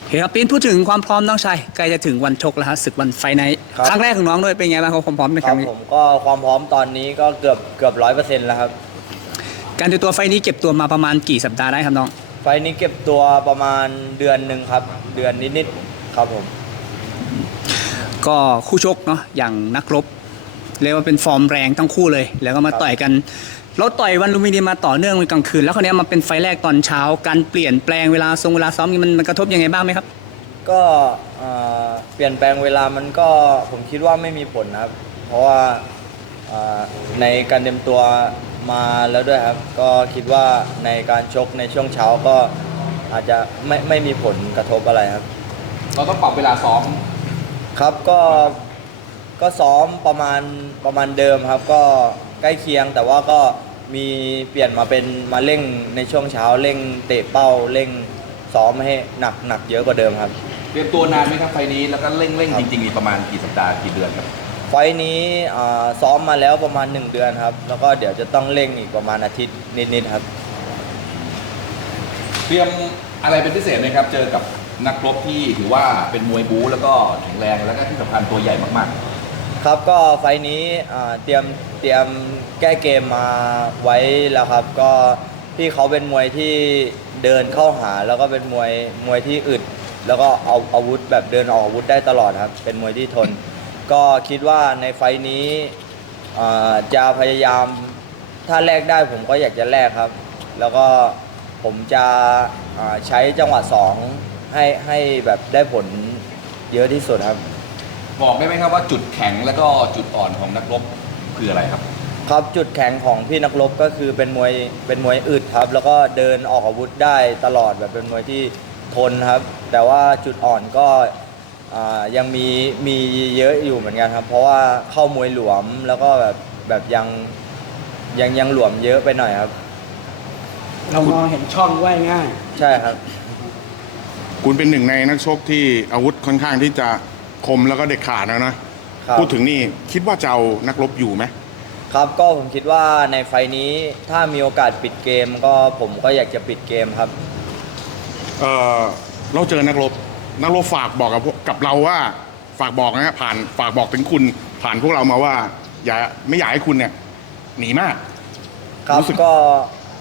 โอเคครับปีนพูดถึงความพร้อมน้องชายใกล้จะถึงวันชกแล้วฮะศึกวันไฟไนท์ครับ ครั้งแรกของน้องด้วยเป็นไงบ้างครับความพร้อมในคครัรั้บงนี้ผมก็ความพร้อมตอนนี้ก็เกือบเกือบร้อยเปอร์เซ็นต์แล้วครับ การเตรียมตัวไฟนี้เก็บตัวมาประมาณกี่สัปดาห์ได้ครับน้อง ไฟล์นี้เก็บตัวประมาณเดือนหนึ่งครับ เดือนนิดๆครับผม ก็คู่ชกเนาะอย่างนักรบเรียกว่าเป็นฟอร์มแรงทั้งคู่เลย แล้วก็มาครับต่อยกัน เราต่อยวันลุมพินีมาต่อเนื่องเป็นกลางคืน แล้วคราวเนี้ยมาเป็นไฟแรกตอนเช้า การเปลี่ยนแปลงเวลาทรงเวลาซ้อมนี่มันมันกระทบยังไงบ้างไหมครับ ก็เอ่อเปลี่ยนแปลงเวลามันก็ผมคิดว่าไม่มีผลนะครับ เพราะว่าเอ่อในการเตรียมตัวมาแล้วด้วยครับ ก็คิดว่าในการชกในช่วงเช้าก็อาจจะไม่ไม่มีผลกระทบอะไรครับ เราต้องปรับเวลาซ้อม ครับก็ก็ซ้อมประมาณประมาณเดิมครับ ก็ใกล้เคียงแต่ว่าก็ มีเปลี่ยนมาเป็นมาเร่งในช่วงเช้าเร่งเตะเป้าเร่งซ้อมให้หนักหนักเยอะกว่าเดิมครับ เตรียมตัวนานไหมครับไฟล์นี้แล้วก็เร่งเร่งจริงๆนี่ประมาณกี่สัปดาห์กี่เดือนครับไฟล์นี้อ่าซ้อมมาแล้วประมาณ 1 เดือนครับ แล้วก็เดี๋ยวจะต้องเร่งอีกประมาณอาทิตย์นิดๆครับ เตรียมอะไรเป็นพิเศษไหมครับ เจอกับนักรบที่ถือว่าเป็นมวยบู๊แล้วก็แข็งแรงแล้วก็ที่สำคัญตัวใหญ่มาก ครับก็ไฟล์นี้อ่าเตรียมเตรียมแก้เกมมาไว้แล้วครับ ก็พี่เขาเป็นมวยที่เดินเข้าหา แล้วก็เป็นมวยมวยที่อึด แล้วก็เอาอาวุธแบบเดินออกอาวุธได้ตลอดครับ เป็นมวยที่ทน ก็คิดว่าในไฟล์นี้อ่าจะพยายามถ้าแลกได้ผมก็อยากจะแลกครับ แล้วก็ผมจะอ่าใช้จังหวะสองให้ให้แบบได้ผลเยอะที่สุดครับ บอกได้ไหมครับว่าจุดแข็งแล้วก็จุดอ่อนของนักรบคืออะไรครับ ครับจุดแข็งของพี่นักรบก็คือเป็นมวยเป็นมวยอึดครับ แล้วก็เดินออกอาวุธได้ตลอดแบบเป็นมวยที่ทนครับ แต่ว่าจุดอ่อนก็อ่ายังมีมีเยอะอยู่เหมือนกันครับ เพราะว่าเข้ามวยหลวมแล้วก็แบบแบบยังยังยังหลวมเยอะไปหน่อยครับ เรามองเห็นช่องว่ายง่าย ใช่ครับ คุณเป็นหนึ่งในนักชกที่อาวุธค่อนข้างที่จะ คมแล้วก็เด็ดขาดนะนะครับ พูดถึงนี่คิดว่าจะเอานักรบอยู่ไหมครับก็ผมคิดว่าในไฟล์นี้ถ้ามีโอกาสปิดเกมก็ผมก็อยากจะปิดเกมครับ เออเราเจอนักรบนักรบฝากบอกกับพวกกับเราว่าฝากบอกนะฮะผ่านฝากบอกถึงคุณ ผ่านพวกเรามาว่า อย่าไม่อยากให้คุณเนี่ยหนีมาก ครับรู้สึก ก็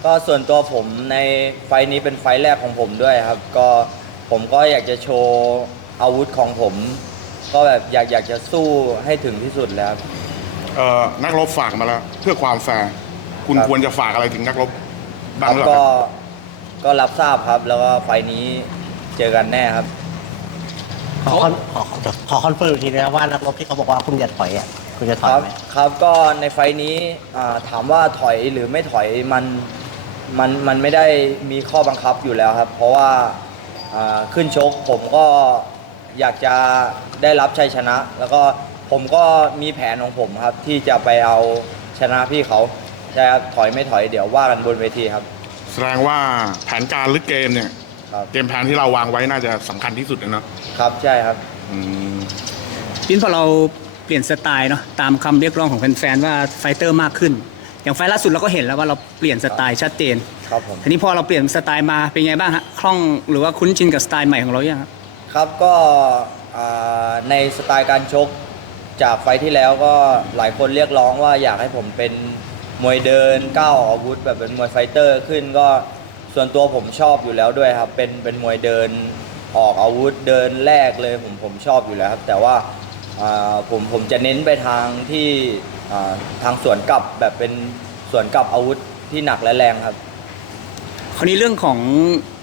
ก็ส่วนตัวผมในไฟล์นี้เป็นไฟล์แรกของผมด้วยครับ ก็ผมก็อยากจะโชว์อาวุธของผม ก็แบบอยากอยากจะสู้ให้ถึงที่สุดแล้วครับเออนักรบฝากมาแล้ว เพื่อความแฟร์คุณครับ ควรจะฝากอะไรถึงนักรบคบ้างรับหรือเปก็ล่าครับก็รับทราบครับ แล้วก็ไฟล์นี้เจอกันแน่ครับ ขอคอนขอขอขอคอนเฟิร์มอีกทีนะว่านักรบที่เขาบอกว่าคุณอย่าถอยอะคุณจะถคอยรับไหมครับก็ในไฟล์นี้อ่าถามว่าถอยหรือไม่ถอยมันมันมันไม่ได้มีข้อบังคับอยู่แล้วครับ เพราะว่าอ่าขึ้นชกผมก็ อยากจะได้รับชัยชนะ แล้วก็ผมก็มีแผนของผมครับ ที่จะไปเอาชนะพี่เขาใช่ครับถอยไม่ถอยเดี๋ยวว่ากันบนเวทีครับ แสดงว่าแผนการหรือเกมเนี่ย ครับ เกมแผนที่เราวางไว้น่าจะสำคัญที่สุดนะเนอะครับใช่ครับ อืมปินพอเราเปลี่ยนสไตล์เนาะตามคำเรียกร้องของแฟนๆว่าไฟเตอร์มากขึ้น อย่างไฟล์ล่าสุดเราก็เห็นแล้วว่าเราเปลี่ยนสไตล์ชัดเจนครับผม ทีนี้พอเราเปลี่ยนสไตล์มาเป็นไงบ้างฮะคล่องหรือว่าคุ้นชินกับสไตล์ใหม่ของเรายังครับ ครับก็อ่าในสไตล์การชกจากไฟล์ที่แล้วก็หลายคนเรียกร้องว่าอยากให้ผมเป็นมวยเดินก้าวออกอาวุธแบบเป็นมวยไฟเตอร์ขึ้นก็ส่วนตัวผมชอบอยู่แล้วด้วยครับ เป็นเป็นมวยเดินออกอาวุธเดินแรกเลยผมผมชอบอยู่แล้วครับ แต่ว่าอ่าผมผมจะเน้นไปทางที่อ่าทางสวนกลับแบบเป็นสวนกลับอาวุธที่หนักและแรงครับ คราวนี้เรื่องของ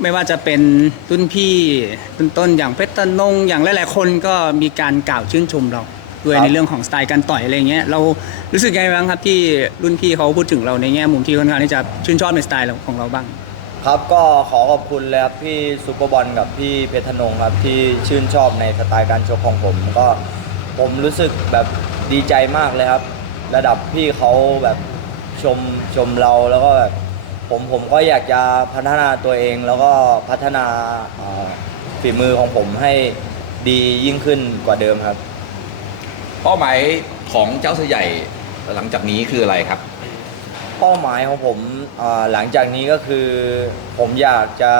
ไม่ว่าจะเป็นรุ่นพี่ต้นต้นๆอย่างเพชรตะนงอย่างหลายๆคนก็มีการกล่าวชื่นชมเราด้วยครับในเรื่องของสไตล์การต่อยอะไรเงี้ยเรารู้สึกยังไงบ้างครับที่รุ่นพี่เขาพูดถึงเราในแง่มุมที่ค่อนข้างที่จะชื่นชอบในสไตล์ของเราบ้าง ครับก็ขอขอบคุณเลยครับพี่ซูเปอร์บอลกับพี่เพชรธนงครับที่ชื่นชอบในสไตล์การชกของผม ก็ผมรู้สึกแบบดีใจมากเลยครับ ระดับพี่เขาแบบชมชมเราแล้วก็แบบ ผมผมก็อยากจะพัฒนาตัวเองแล้วก็พัฒนาอ่าฝีมือของผมให้ดียิ่งขึ้นกว่าเดิมครับ เป้าหมายของเจ้าเสือใหญ่หลังจากนี้คืออะไรครับ เป้าหมายของผมอ่าหลังจากนี้ก็คือ ผมอยากจะ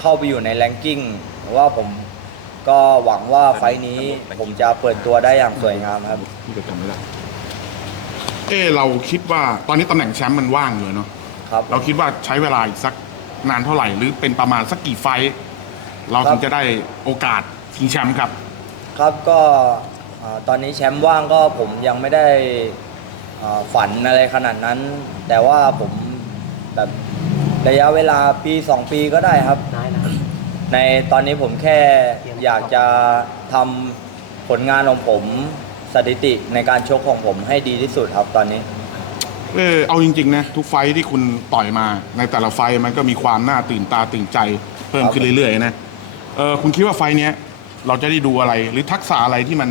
เข้าไปอยู่ในแรงกิ้งว่าผมก็หวังว่าไฟล์นี้ผมจะเปิดตัวได้อย่างสวยงามครับพี่ก็จำไม่ได้เออเราคิดว่าตอนนี้ตำแหน่งแชมป์มันว่างอยู่เนาะ ครับเราคิดว่าใช้เวลาอีกสักนานเท่าไหร่ หรือเป็นประมาณสักกี่ไฟท์เราถึงจะได้โอกาสชิงแชมป์ครับ ครับก็อ่าตอนนี้แชมป์ว่างก็ผมยังไม่ได้อ่าฝันอะไรขนาดนั้น แต่ว่าผมแบบระยะเวลาปีสองปีก็ได้ครับ ได้นะ ในตอนนี้ผมแค่อยากจะทำผลงานของผมสถิติในการชกของผมให้ดีที่สุดครับตอนนี้ เออเอาจริงๆนะทุกไฟท์ที่คุณต่อยมา ในแต่ละไฟท์มันก็มีความน่าตื่นตาตื่นใจเพิ่มขึ้นเรื่อยๆนะเออคุณคิดว่าไฟท์เนี้ยเราจะได้ดูอะไรหรือทักษะอะไรที่มัน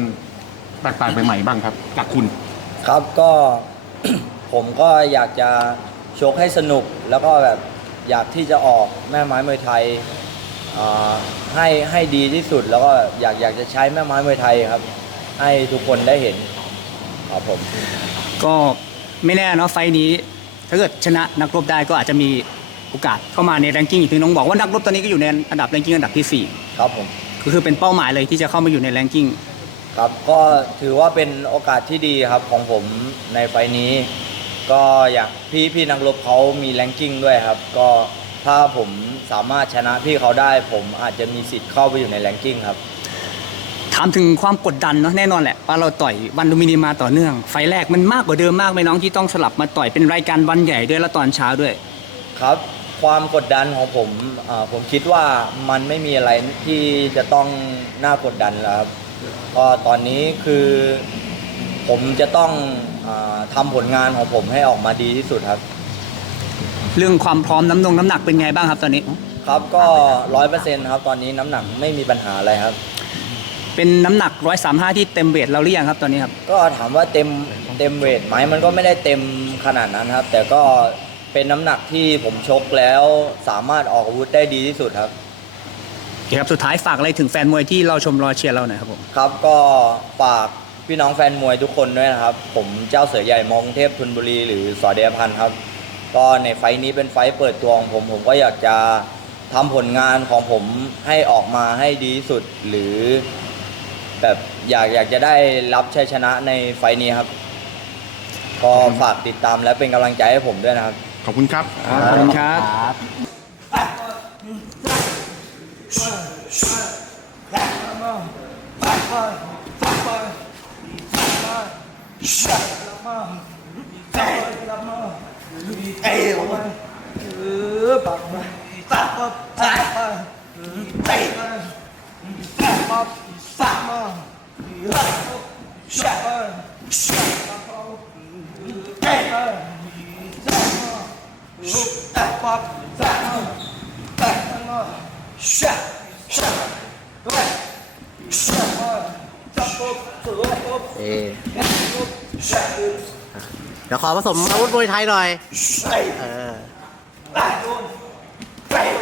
แปลกๆใหม่ๆบ้างครับ จากคุณ ครับก็ ผมก็อยากจะชกให้สนุกแล้วก็แบบอยากที่จะออกแม่ไม้มวยไทยอ่าให้ให้ดีที่สุดแล้วก็อยากอยากจะใช้แม่ไม้มวยไทยครับ ให้ทุกคนได้เห็นครับผม ก็ ไม่แน่เนาะไฟล์นี้ถ้าเกิดชนะนักรบได้ก็อาจจะมีโอกาสเข้ามาในแรงกิ้งอย่างที่น้องบอกว่านักรบตอนนี้ก็อยู่ในอันดับแรงกิ้งอันดับที่สี่ครับผมก็คือเป็นเป้าหมายเลยที่จะเข้ามาอยู่ในแรงกิ้งครับก็ถือว่าเป็นโอกาสที่ดีครับของผมในไฟล์นี้ ก็อย่างพี่พี่นักรบเขามีแรงกิ้งด้วยครับ ก็ถ้าผมสามารถชนะพี่เขาได้ ผมอาจจะมีสิทธิ์เข้าไปอยู่ในแรงกิ้งครับ ถามถึงความกดดันเนาะแน่นอนแหละว่าเราต่อยวันลูมินีมาต่อเนื่อง ไฟล์แรกมันมากกว่าเดิมมากไหมน้องที่ต้องสลับมาต่อยเป็นรายการวันใหญ่ด้วยแล้วตอนเช้าด้วย ครับ ความกดดันของผมอ่าผมคิดว่ามันไม่มีอะไรที่จะต้องน่ากดดันแล้วครับก็ตอนนี้คือผมจะต้องอาทำผลงานของผมให้ออกมาดีที่สุดครับ เรื่องความพร้อมน้ำนงน้ำหนักเป็นไงบ้างครับตอนนี้ ครับก็ร้อยเปอร์เซ็นต์ครับ ตอนนี้น้ำหนักไม่มีปัญหาอะไรครับ เป็นน้ำหนัก 135 ที่เต็มเวทเราหรือยังครับตอนนี้ครับ ก็ถามว่าเต็มเต็มเวทไหมมันก็ไม่ได้เต็มขนาดนั้นครับ แต่ก็เป็นน้ำหนักที่ผมชกแล้วสามารถออกอาวุธได้ดีที่สุดครับ โอเคครับ สุดท้ายฝากอะไรถึงแฟนมวยที่เราชมรอเชียร์เราหน่อยครับผม ครับก็ฝากพี่น้องแฟนมวยทุกคนด้วยนะครับ ผมเจ้าเสือใหญ่มองเทพทุนบุรีหรือสอเดียพันธ์ครับ ก็ในไฟท์นี้เป็นไฟท์เปิดตัวของผม ผมก็อยากจะทำผลงานของผมให้ออกมาให้ดีที่สุด หรือ แบบอยากอยากจะได้รับชัยชนะในไฟท์นี้ครับ ก็ฝากติดตามและเป็นกำลังใจให้ผมด้วยนะครับ ขอบคุณครับ ขอบคุณครับ ครับเอเดี๋ยวขอผสมอาวุธมวยไทยหน่อย เออ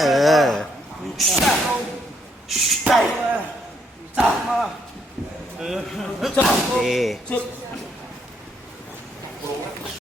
เออ จับมาเออจับเอ